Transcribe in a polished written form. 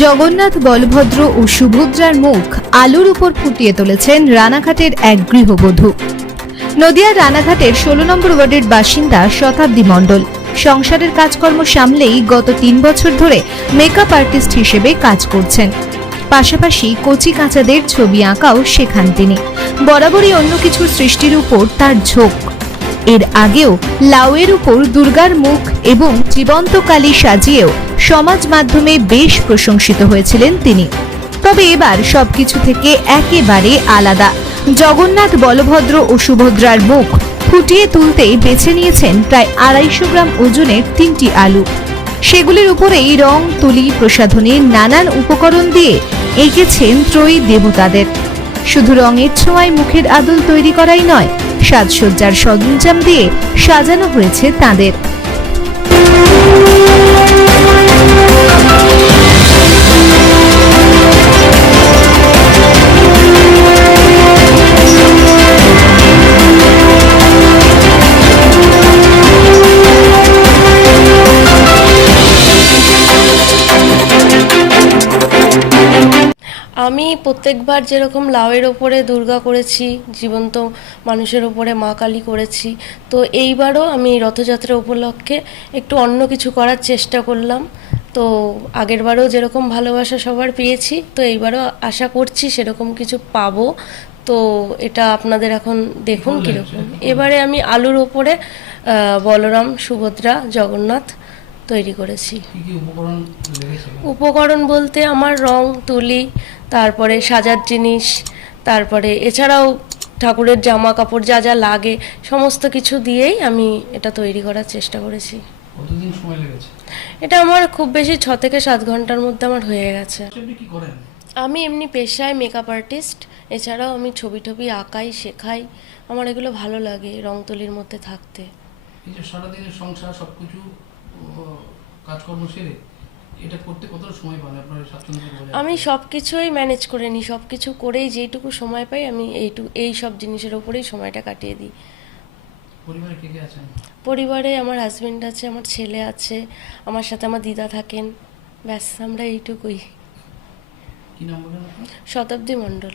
জগন্নাথ, বলভদ্র ও সুভদ্রার মুখ আলোর উপর ফুটিয়ে তুলেছেন রানাঘাটের এক গৃহবধূ। নদিয়ার রানাঘাটের 16 নম্বর ওয়ার্ডের বাসিন্দা শতাব্দী মণ্ডল সংসারের কাজকর্ম সামলেই গত 3 বছর ধরে মেকআপ আর্টিস্ট হিসেবে কাজ করছেন। পাশাপাশি কচি কাঁচাদের ছবি আঁকাও শেখান তিনি। বরাবরই অন্য কিছুর সৃষ্টির উপর তার ঝোঁক। এর আগেও লাউয়ের উপর দুর্গার মুখ এবং জীবন্ত কালী সাজিয়েও সমাজ মাধ্যমে বেশ প্রশংসিত হয়েছিলেন তিনি। তবে এবার সবকিছু থেকে একেবারে আলাদা। জগন্নাথ, বলভদ্র ও সুভদ্রার মুখ ফুটিয়ে তুলতে বেছে নিয়েছেন প্রায় 250 গ্রাম ওজনের 3টি আলু। সেগুলির উপরেই রং, তুলি, প্রসাধনীর নানান উপকরণ দিয়ে এঁকেছেন ত্রয়ী দেবতাদের। শুধু রঙের ছোঁয়ায় মুখের আদল তৈরি করাই নয়, সাজসজ্জার সরঞ্জাম দিয়ে সাজানো হয়েছে তাদের। আমি প্রত্যেকবার যেরকম লাউয়ের ওপরে দুর্গা করেছি, জীবন্ত মানুষের ওপরে মা কালী করেছি, তো এইবারও আমি রথযাত্রা উপলক্ষে একটু অন্য কিছু করার চেষ্টা করলাম। তো আগেরবারও যেরকম ভালোবাসা সবার পেয়েছি, তো এইবারও আশা করছি সেরকম কিছু পাবো। তো এটা আপনাদের এখন দেখুন কীরকম। এবারে আমি আলুর ওপরে বলরাম, সুভদ্রা, জগন্নাথ তৈরি করেছি। উপকরণ বলতে আমার রং, তুলি, তারপরে সাজার জিনিস, তারপরে এছাড়াও ঠাকুরের জামা কাপড় যা যা লাগে সমস্ত কিছু দিয়েই আমি এটা তৈরি করার চেষ্টা করেছি। কতদিন সময় লেগেছে? এটা আমার খুব বেশি 6 থেকে 7 ঘন্টার মধ্যে আমার হয়ে গেছে। আপনি কি করেন? আমি এমনি পেশায় মেকআপ আর্টিস্ট, এছাড়াও আমি ছবি টবি আঁকাই, শেখাই। আমার এগুলো ভালো লাগে রং তুলির মধ্যে থাকতে। এই যে সারাদিনের সংসার সবকিছু কাজকর্ম সেরে এটা করতে কতটা সময় পান আপনার স্বাচ্ছন্দ্য? আমি সব কিছুই ম্যানেজ করে নিই, সব কিছু করেই যেইটুকু সময় পাই আমি এই সব জিনিসের ওপরেই সময়টা কাটিয়ে দিই। পরিবারে কে কে আছেন? পরিবারে আমার হাজবেন্ড আছে, আমার ছেলে আছে, আমার সাথে আমার দিদা থাকেন। ব্যাস, আমরা এইটুকুই। কি নাম বলেন আপনার? শতাব্দী মণ্ডল।